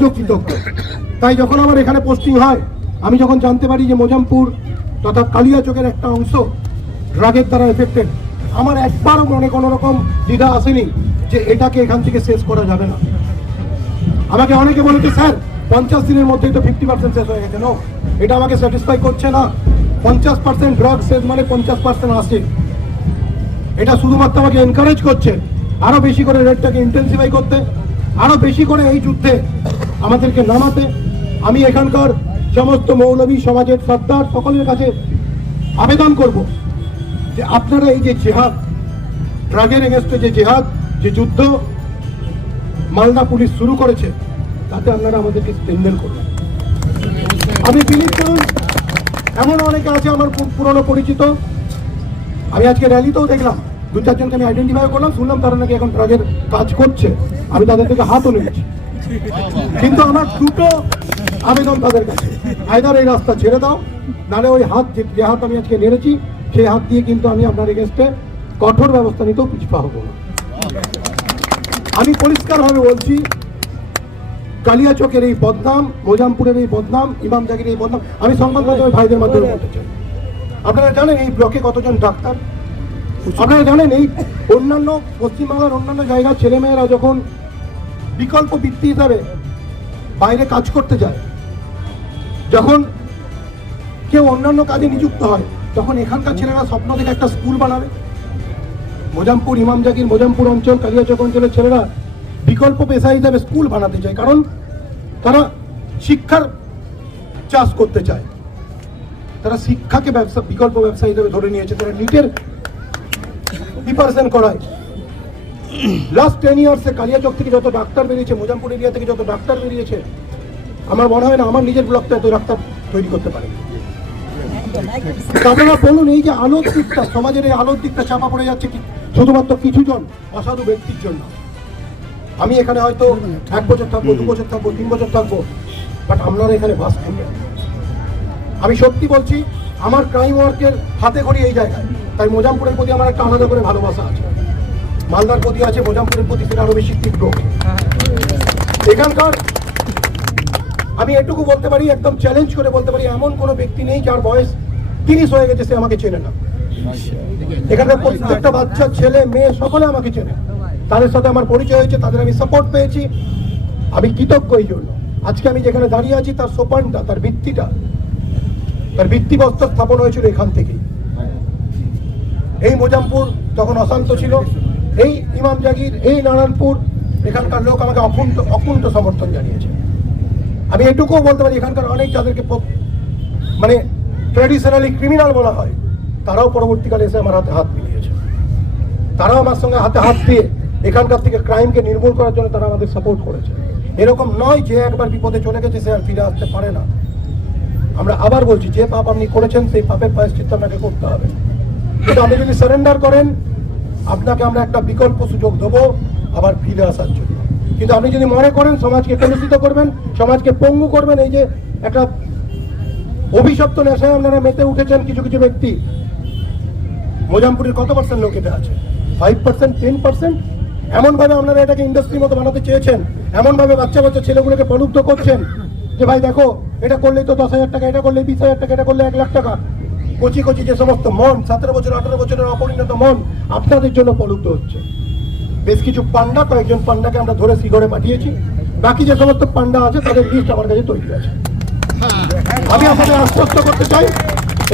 কৃতজ্ঞ। তাই যখন আমার এখানে পোস্টিং হয়, আমি যখন জানতে পারি যে মোজামপুর তথা কালিয়াচকের একটা অংশ ড্রাগের দ্বারা এফেক্টেড, আমার একবারও মনে কোনো রকম দ্বিধা আসেনি যে এটাকে এখান থেকে শেষ করা যাবে না। আমাকে অনেকে বলেছে স্যার 50 দিনের মধ্যেই তো 50% শেষ হয়ে গেছে। নো, এটা আমাকে স্যাটিসফাই করছে না। 50% ড্রাগ শেষ মানে 50% আসে। এটা শুধুমাত্র আমাকে এনকারেজ করছে আরো বেশি করে রেটটাকে ইন্টেন্সিফাই করতে, আরো বেশি করে এই যুদ্ধে আমাদেরকে নামাতে। আমি এখানকার সমস্ত মৌলবী সমাজের সর্দার সকলের কাছে আবেদন করব যে আপনারা এই যে জেহাদ, ড্রাগের এগেনস্টে যে জেহাদ, যে যুদ্ধ মালদা পুলিশ শুরু করেছে, তাতে আপনারা আমাদেরকে স্ট্রেনথেন করুন। আমি বিলিভ করুন, এমন অনেকে আছে আমার পুরনো পরিচিত, আমি আজকে র্যালিতেও দেখলাম 2-4 জনকে আমি আইডেন্টিফাই করলাম, শুনলাম তারা নাকি এখন ড্রাগের কাজ করছে। আমি তাদের থেকে হাতও নিয়েছি, কিন্তু আমার দুটো আবেদন তাদের কাছে, আইদার এই রাস্তা ছেড়ে দাও, নাহলে ওই হাত যে হাত আমি আজকে নেড়েছি সেই হাত দিয়ে কিন্তু আমি আপনার এগেনস্টে কঠোর ব্যবস্থা নিতেও পিছপা হবো না। আমি পরিষ্কারভাবে বলছি, কালিয়াচকের এই বদনাম, মোজামপুরের এই বদনাম, ইমামজাগির এই বদনাম আমি সংবাদ মাধ্যমের ভাইদের মাধ্যমে বলতে চাই। আপনারা জানেন এই ব্লকে কতজন ডাক্তার? আপনারা জানেন এই অন্যান্য পশ্চিমবাংলার অন্যান্য জায়গার ছেলেমেয়েরা যখন বিকল্প বৃত্তি হিসাবে বাইরে কাজ করতে যায়, যখন কেউ অন্যান্য কাজে নিযুক্ত হয়, তখন এখানকার ছেলেরা স্বপ্ন থেকে একটা স্কুল বানাবে। মোজামপুর, ইমামজাগির, মোজামপুর অঞ্চল, কালিয়াচক অঞ্চলের ছেলেরা বিকল্প পেশা হিসাবে স্কুল বানাতে চায়, কারণ তারা শিক্ষার চাষ করতে চায়। তারা শিক্ষাকে ব্যবসা, বিকল্প ব্যবসা হিসেবে ধরে নিয়েছে। তারা নিটের প্রিপারেশন করায়। লাস্ট 10 ইয়ার্সে কালিয়াচক থেকে যত ডাক্তার বেরিয়েছে, মোজামপুর এরিয়া থেকে যত ডাক্তার বেরিয়েছে, আমার মনে হয় না আমার নিজের ব্লকটা এত ডাক্তার তৈরি করতে পারে। আপনারা বলুন, এই যে আলোর দিকটা, সমাজের এই আলোর দিকটা চাপা পড়ে যাচ্ছে কি শুধুমাত্র কিছুজন অসাধু ব্যক্তির জন্য। আমি এখানে হয়তো 1 বছর থাকবো, 2 বছর থাকবো, 3 বছর থাকবো, বাট আপনারা এখানে বাস করবেন। আমি সত্যি বলছি, আমার ক্রাইম ওয়ার্কের হাতে খড়ি এই জায়গায়। তাই মোজামপুরের প্রতি আমার একটা আলাদা করে ভালোবাসা আছে, মালদার প্রতি আছে, মোজামপুরের প্রতি সেটা আরো বেশি তীব্র। এখানকার আমি এটুকু বলতে পারি, একদম চ্যালেঞ্জ করে বলতে পারি, এমন কোনো ব্যক্তি নেই যার বয়স 30 হয়ে গেছে সে আমাকে চেনে না। এখানকার প্রত্যেকটা বাচ্চা, ছেলে, মেয়ে সকলে আমাকে চেনে। তাদের সাথে আমার পরিচয় হয়েছে, তাদের আমি সাপোর্ট পেয়েছি। আমি কৃতজ্ঞ এই জন্য। আজকে আমি যেখানে দাঁড়িয়ে আছি তার সোপানটা, তার ভিত্তিটা, তার ভিত্তিবস্ত্র স্থাপন হয়েছিল এখান থেকেই। এই মোজামপুর তখন অশান্ত ছিল, এই ইমামজাগির, এই নারায়ণপুর, এখানকার লোক আমাকে অকুণ্ঠ সমর্থন জানিয়েছে। আমি এটুকুও বলতে পারি, এখানকার অনেক যাদেরকে মানে ট্র্যাডিশনালি ক্রিমিনাল বলা হয়, তারাও পরবর্তীকালে এসে আমার হাতে হাত মিলিয়েছে। তারাও আমার সঙ্গে হাতে হাত দিয়ে এখানকার থেকে ক্রাইমকে নির্মূল করার জন্য তারা আমাদের সাপোর্ট করেছে। এরকম নয় যে একবার বিপদে চলে গেছে সে আর ফিরে আসতে পারে না। আমরা আবার বলছি, যে পাপ আপনি করেছেন সেই পাপের প্রায়শ্চিত্ত আপনাকে করতে হবে। কিন্তু আপনি যদি সারেন্ডার করেন, আপনাকে আমরা একটা বিকল্প সুযোগ দেবো আবার ফিরে আসার জন্য। কিন্তু আপনি যদি মনে করেন সমাজকে কলুষিত করবেন, সমাজকে পঙ্গু করবেন, এই যে একটা অভিশপ্ত নেশায় আপনারা মেতে উঠেছেন কিছু কিছু ব্যক্তি। মোজামপুরের কত % লোক এটা আছে? 5%, 10%। এমনভাবে আপনারা এটাকে ইন্ডাস্ট্রির মতো বানাতে চেয়েছেন, এমনভাবে বাচ্চা বাচ্চা ছেলেগুলোকে প্রলুব্ধ করছেন যে ভাই দেখো, এটা করলেই তো 10,000 টাকা, এটা করলে 20,000 টাকা, এটা করলে 1 লাখ টাকা। কচি কচি যে সমস্ত মন, 17 বছর 18 বছরের অপরিণত মন আপনাদের জন্য প্রলুব্ধ হচ্ছে। বেশ কিছু পান্ডা, কয়েকজন পান্ডাকে আমরা ধরে শিগড়ে পাঠিয়েছি। বাকি যে সমস্ত পান্ডা আছে তাদের লিস্ট আমার কাছে তৈরি আছে। আমি আপনাদের আশ্বস্ত করতে চাই,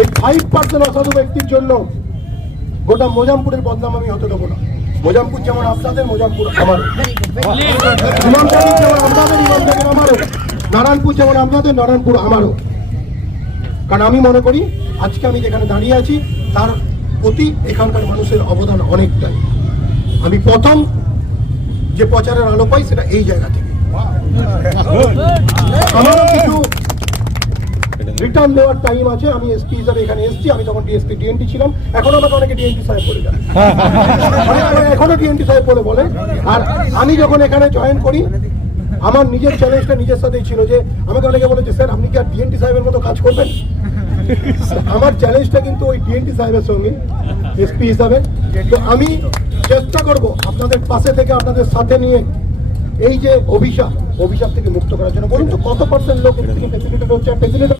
এই 5% অসাধু ব্যক্তির জন্য গোটা মোজামপুরের বদনাম আমি হতে দেবো না। মোজামপুর যেমন আপনাদের, মোজামপুর আমারও। ইমামজাগির যেমন আপনাদের, ইমামজাগির আমারও। নারায়ণপুর যেমন আপনাদের, নারায়ণপুর আমারও। কারণ আমি মনে করি আজকে আমি যেখানে দাঁড়িয়ে আছি তার প্রতি এখানকার মানুষের অবদান অনেকটাই। আমি প্রথম যে প্রচারের আলো পাই সেটা এই জায়গা থেকে। আমারও কিছু রিটার্ন দেওয়ার টাইম আছে। আমি এসপি হিসাবে এখানে এসেছি, আমি তখন ডিএসপি ডিএনটি ছিলাম। এখনো আমাকে অনেকে ডিএনটি সাহেব বলে যায়, এখনো ডিএনটি সাহেব বলে। আর আমি যখন এখানে জয়েন করি, আমার নিজের চ্যালেঞ্জটা নিজের সাথেই ছিল যে আমাকে অনেকে বলেছে স্যার আপনি কি আর ডিএনটি সাহেবের মতো কাজ করবেন? আমার চ্যালেঞ্জটা কিন্তু ওই ডিএনটি সাহেবের সঙ্গে এসপি হিসাবে। তো আমি চেষ্টা করব আপনাদের পাশে থেকে, আপনাদের সাথে নিয়ে এই যে অভিশাপ, অভিশাপ থেকে মুক্ত করার জন্য। বলুন তো কত পার্সেন্ট লোক এর থেকে ফেসিলিটেড হচ্ছে আর ফেসিলিটেড